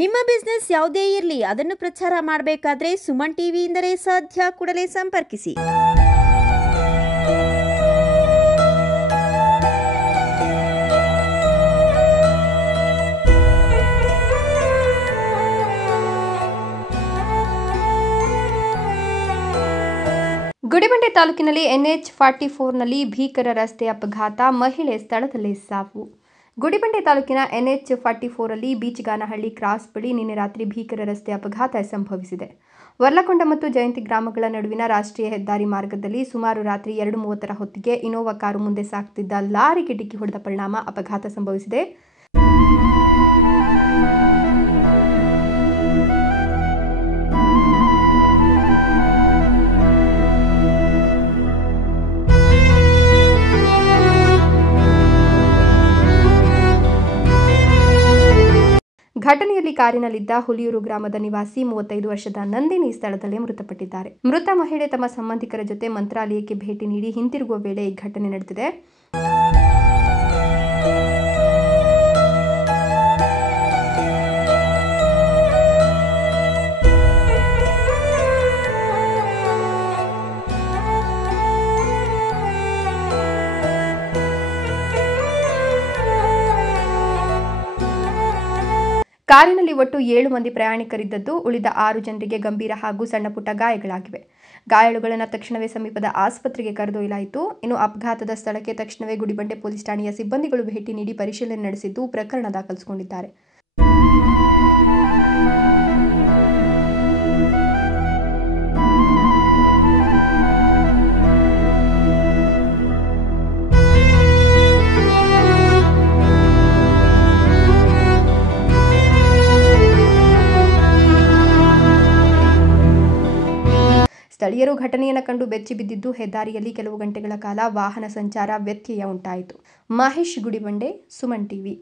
ನಿಮ್ಮ ಬಿಸ್ನೆಸ್ ಯಾವುದೇ ಇರಲಿ ಅದನ್ನು ಪ್ರಚಾರ ಮಾಡಬೇಕಾದ್ರೆ ಸುಮನ್ ಟಿವಿಯಿಂದಲೇ ಸಾಧ್ಯ. ಕೂಡಲೇ ಸಂಪರ್ಕಿಸಿ. ಗುಡಿಬಂಡೆ ತಾಲೂಕಿನಲ್ಲಿ NH44ನಲ್ಲಿ ಭೀಕರ ರಸ್ತೆ ಅಪಘಾತ, ಮಹಿಳೆ ಸ್ಥಳದಲ್ಲೇ ಸಾವು. ಗುಡಿಬಂಡೆ ತಾಲೂಕಿನ NH44ರಲ್ಲಿ ಬೀಚಗಾನಹಳ್ಳಿ ಕ್ರಾಸ್ ಬಳಿ ನಿನ್ನೆ ರಾತ್ರಿ ಭೀಕರ ರಸ್ತೆ ಅಪಘಾತ ಸಂಭವಿಸಿದೆ. ವರ್ಲಕೊಂಡ ಮತ್ತು ಜಯಂತಿ ಗ್ರಾಮಗಳ ನಡುವಿನ ರಾಷ್ಟ್ರೀಯ ಹೆದ್ದಾರಿ ಮಾರ್ಗದಲ್ಲಿ ಸುಮಾರು ರಾತ್ರಿ 2:30 ಹೊತ್ತಿಗೆ ಇನೋವಾ ಕಾರು ಮುಂದೆ ಸಾಗುತ್ತಿದ್ದ ಲಾರಿಗೆ ಡಿಕ್ಕಿ ಹೊಡೆದ ಪರಿಣಾಮ ಅಪಘಾತ ಸಂಭವಿಸಿದೆ. ಘಟನೆಯಲ್ಲಿ ಕಾರಿನಲ್ಲಿದ್ದ ಹುಲಿಯೂರು ಗ್ರಾಮದ ನಿವಾಸಿ 35 ವರ್ಷದ ನಂದಿನಿ ಸ್ಥಳದಲ್ಲೇ ಮೃತಪಟ್ಟಿದ್ದಾರೆ. ಮೃತ ಮಹಿಳೆ ತಮ್ಮ ಸಂಬಂಧಿಕರ ಜೊತೆ ಮಂತ್ರಾಲಯಕ್ಕೆ ಭೇಟಿ ನೀಡಿ ಹಿಂತಿರುಗುವ ವೇಳೆ ಈ ಘಟನೆ ನಡೆದಿದೆ. ಕಾರಿನಲ್ಲಿ ಒಟ್ಟು 7 ಮಂದಿ ಪ್ರಯಾಣಿಕರಿದ್ದದ್ದು, ಉಳಿದ 6 ಜನರಿಗೆ ಗಂಭೀರ ಹಾಗೂ ಸಣ್ಣಪುಟ್ಟ ಗಾಯಗಳಾಗಿವೆ. ಗಾಯಾಳುಗಳನ್ನು ತಕ್ಷಣವೇ ಸಮೀಪದ ಆಸ್ಪತ್ರೆಗೆ ಕರೆದೊಯ್ಯಲಾಯಿತು. ಇನ್ನು ಅಪಘಾತದ ಸ್ಥಳಕ್ಕೆ ತಕ್ಷಣವೇ ಗುಡಿಬಂಡೆ ಪೊಲೀಸ್ ಠಾಣೆಯ ಸಿಬ್ಬಂದಿಗಳು ಭೇಟಿ ನೀಡಿ ಪರಿಶೀಲನೆ ನಡೆಸಿದ್ದು ಪ್ರಕರಣ ದಾಖಲಿಸಿಕೊಂಡಿದ್ದಾರೆ. ಸ್ಥಳೀಯರು ಘಟನೆಯನ್ನು ಕಂಡು ಬೆಚ್ಚಿ ಬಿದ್ದಿದ್ದು, ಹೆದ್ದಾರಿಯಲ್ಲಿ ಕೆಲವು ಗಂಟೆಗಳ ಕಾಲ ವಾಹನ ಸಂಚಾರ ವ್ಯತ್ಯಯ ಉಂಟಾಯಿತು. ಮಹೇಶ್, ಗುಡಿಬಂಡೆ, ಸುಮನ್ ಟಿವಿ.